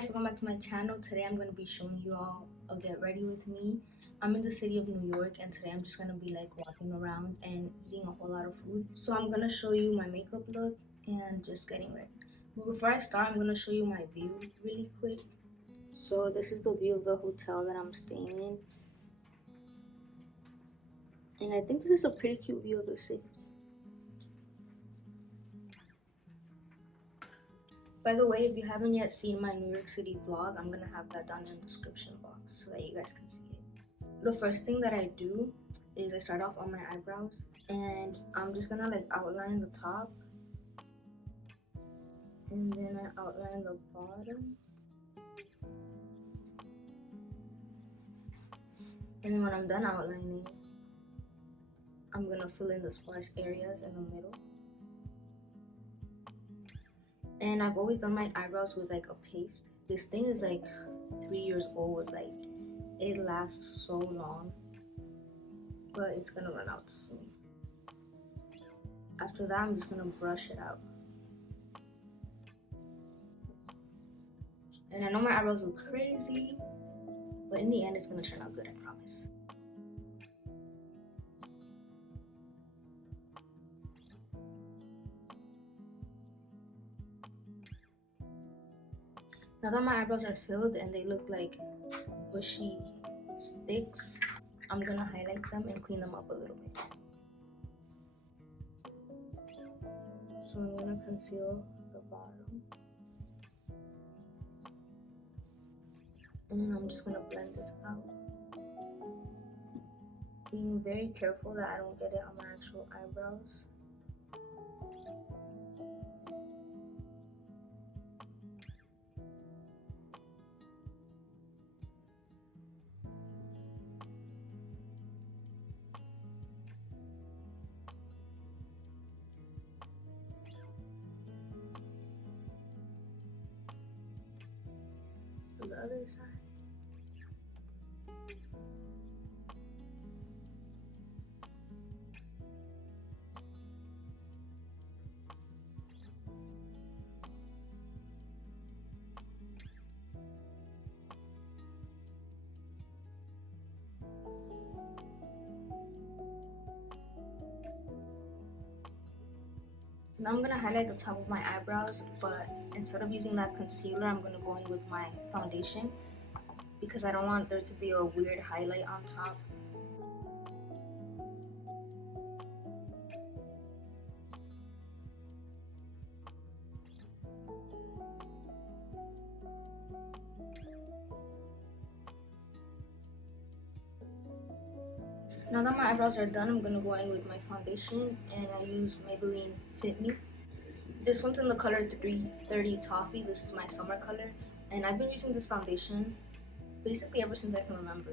guys, welcome back to my channel. Today I'm going to be showing you all a get ready with me. I'm in the city of New York and today I'm just going to be like walking around and eating a whole lot of food. So I'm going to show you my makeup look and just getting ready. But before I start, I'm going to show you my view really quick. So this is the view of the hotel that I'm staying in. And I think this is a pretty cute view of the city. By the way, if you haven't yet seen my New York City vlog, I'm going to have that down in the description box so that you guys can see it. The first thing that I do is I start off on my eyebrows and I'm just going to like outline the top. And then I outline the bottom. And then when I'm done outlining, I'm going to fill in the sparse areas in the middle. And I've always done my eyebrows with like a paste. This thing is like 3 years old, like it lasts so long, but it's gonna run out soon. After that, I'm just gonna brush it out. And I know my eyebrows look crazy, but in the end, it's gonna turn out good, I promise. Now that my eyebrows are filled and they look like bushy sticks, I'm gonna highlight them and clean them up a little bit. So I'm gonna conceal the bottom. And then I'm just gonna blend this out. Being very careful that I don't get it on my actual eyebrows. The other side. Now I'm gonna highlight the top of my eyebrows, but instead of using that concealer, I'm gonna go in with my foundation because I don't want there to be a weird highlight on top. Now that my eyebrows are done, I'm gonna go in with my foundation and I use Maybelline Fit Me. This one's in the color 330 Toffee. This is my summer color, and I've been using this foundation basically ever since I can remember.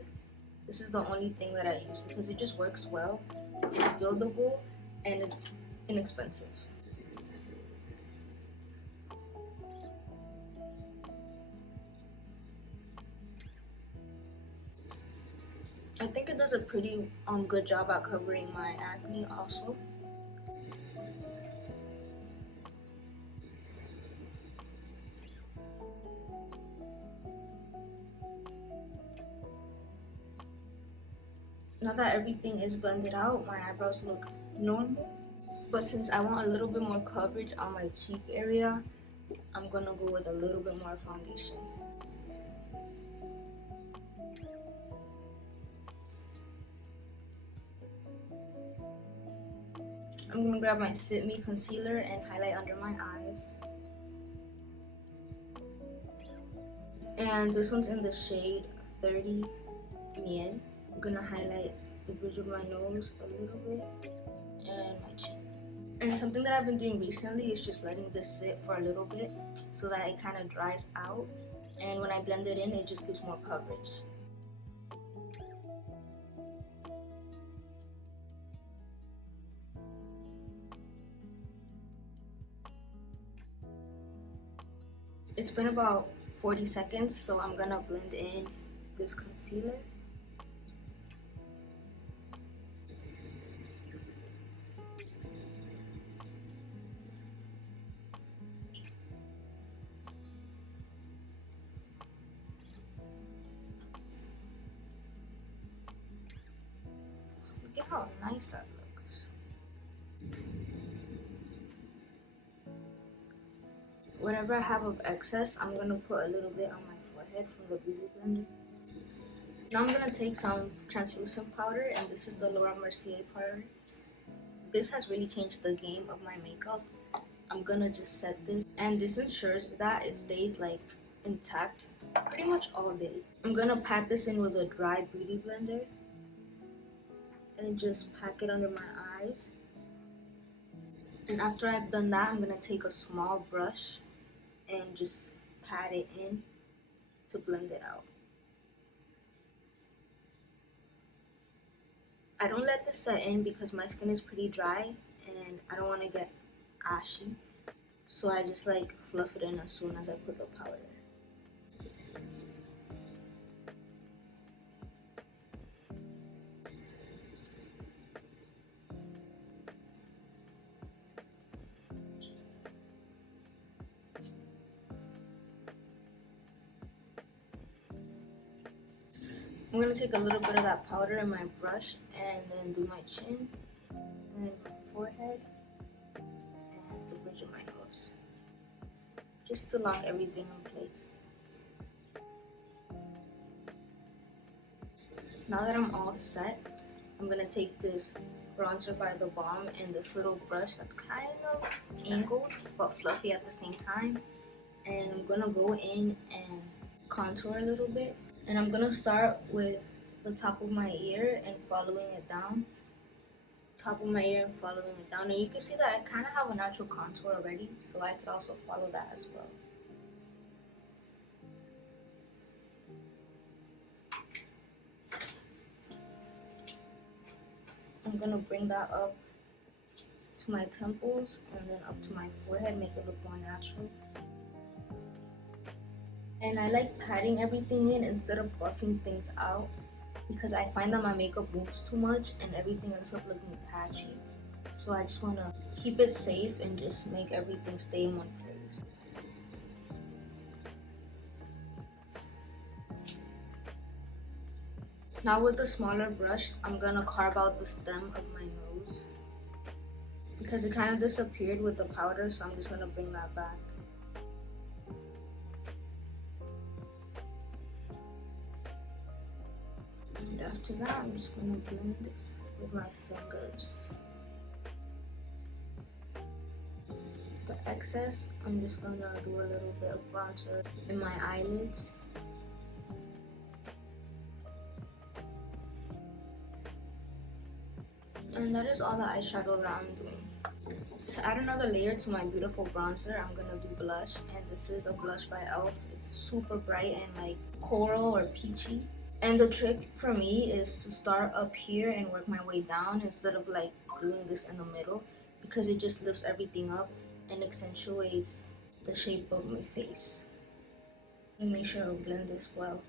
This is the only thing that I use because it just works well, it's buildable, and it's inexpensive. I think it does a pretty good job at covering my acne also. Now that everything is blended out, my eyebrows look normal. But since I want a little bit more coverage on my cheek area, I'm gonna go with a little bit more foundation. I'm gonna grab my Fit Me concealer and highlight under my eyes. And this one's in the shade 30 Miel. I'm gonna highlight the bridge of my nose a little bit and my chin. And something that I've been doing recently is just letting this sit for a little bit so that it kind of dries out. And when I blend it in, it just gives more coverage. It's been about 40 seconds, so I'm gonna blend in this concealer. how nice that looks. Whatever I have of excess, I'm gonna put a little bit on my forehead from the beauty blender. Now I'm gonna take some translucent powder, and this is the Laura Mercier powder. This has really changed the game of my makeup. I'm gonna just set this, and this ensures that it stays like intact pretty much all day. I'm gonna pat this in with a dry beauty blender and just pack it under my eyes. And after I've done that, I'm gonna take a small brush and just pat it in to blend it out. I don't let this set in because my skin is pretty dry and I don't want to get ashy, so I just like fluff it in as soon as I put the powder. I'm going to take a little bit of that powder in my brush and then do my chin and my forehead and the bridge of my nose, just to lock everything in place. Now that I'm all set, I'm going to take this bronzer by the balm and this little brush that's kind of angled but fluffy at the same time, and I'm going to go in and contour a little bit. And I'm gonna start with the top of my ear and following it down. Top of my ear and following it down. And you can see that I kind of have a natural contour already, so I could also follow that as well. I'm gonna bring that up to my temples and then up to my forehead, make it look more natural. And I like patting everything in instead of buffing things out, because I find that my makeup moves too much and everything ends up looking patchy. So I just want to keep it safe and just make everything stay in one place. Now with the smaller brush, I'm going to carve out the stem of my nose, because it kind of disappeared with the powder, so I'm just going to bring that back. And after that, I'm just going to blend this with my fingers. The excess, I'm just going to do a little bit of bronzer in my eyelids. And that is all the eyeshadow that I'm doing. To add another layer to my beautiful bronzer, I'm going to do blush. And this is a blush by e.l.f. It's super bright and like coral or peachy. And the trick for me is to start up here and work my way down instead of like doing this in the middle, because it just lifts everything up and accentuates the shape of my face. And make sure I blend this well.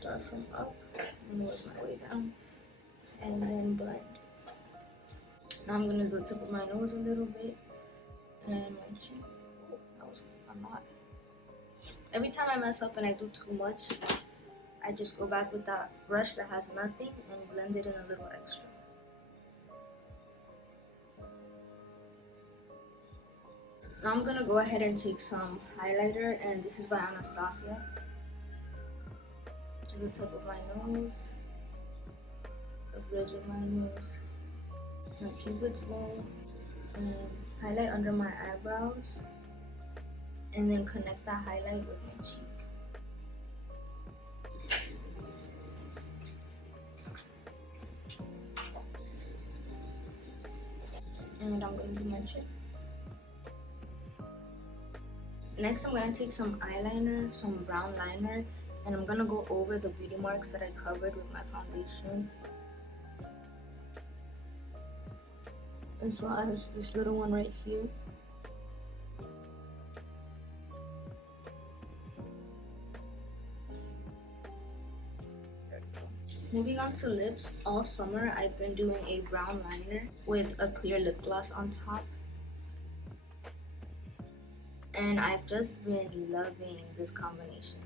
Start from up and work my way down and then blend. Now I'm going to do the tip of my nose a little bit and my chin. Oh, that was a lot. Every time I mess up and I do too much, I just go back with that brush that has nothing and blend it in a little extra. Now I'm going to go ahead and take some highlighter, and this is by Anastasia. To the tip of my nose, the bridge of my nose, my cupid's bow, and highlight under my eyebrows, and then connect that highlight with my cheek. And I'm going to do my chin. Next, I'm going to take some eyeliner, some brown liner, and I'm going to go over the beauty marks that I covered with my foundation. And so I have this little one right here. Moving on to lips, all summer I've been doing a brown liner with a clear lip gloss on top. and I've just been loving this combination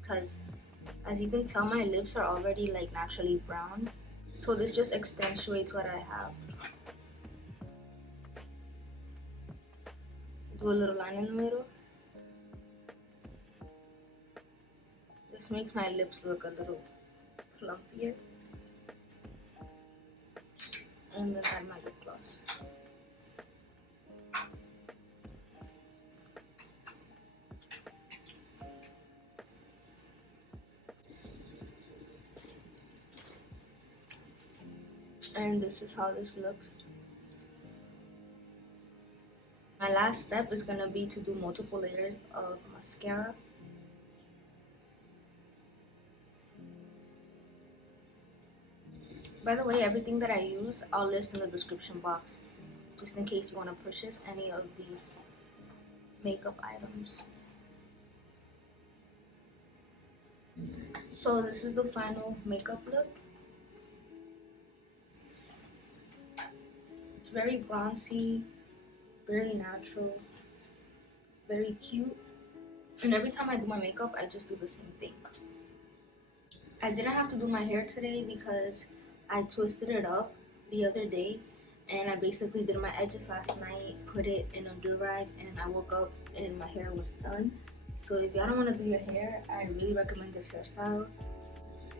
because as you can tell, my lips are already like naturally brown, so this just accentuates what I have. Do a little line in the middle. This makes my lips look a little plumpier. And then add my lip gloss. And this is how this looks. My last step is gonna be to do multiple layers of mascara. By the way, everything that I use, I'll list in the description box, just in case you want to purchase any of these makeup items. So this is the final makeup look. It's very bronzy, very natural, very cute. And every time I do my makeup, I just do the same thing. I didn't have to do my hair today because I twisted it up the other day, and I basically did my edges last night, put it in a do-rag, and I woke up and my hair was done. So if y'all don't want to do your hair, I really recommend this hairstyle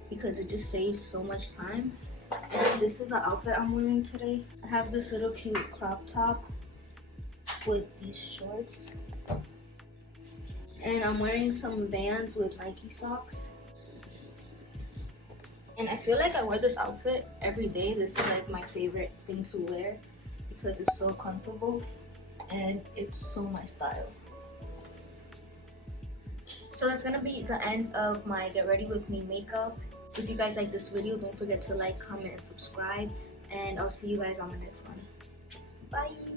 because it just saves so much time. And this is the outfit I'm wearing today. I have this little cute crop top with these shorts, and I'm wearing some Vans with Nike socks. And I feel like I wear this outfit every day. This is like my favorite thing to wear because it's so comfortable and it's so my style. So that's gonna be the end of my get ready with me makeup. If you guys like this video, don't forget to like, comment, and subscribe. And I'll see you guys on the next one. Bye!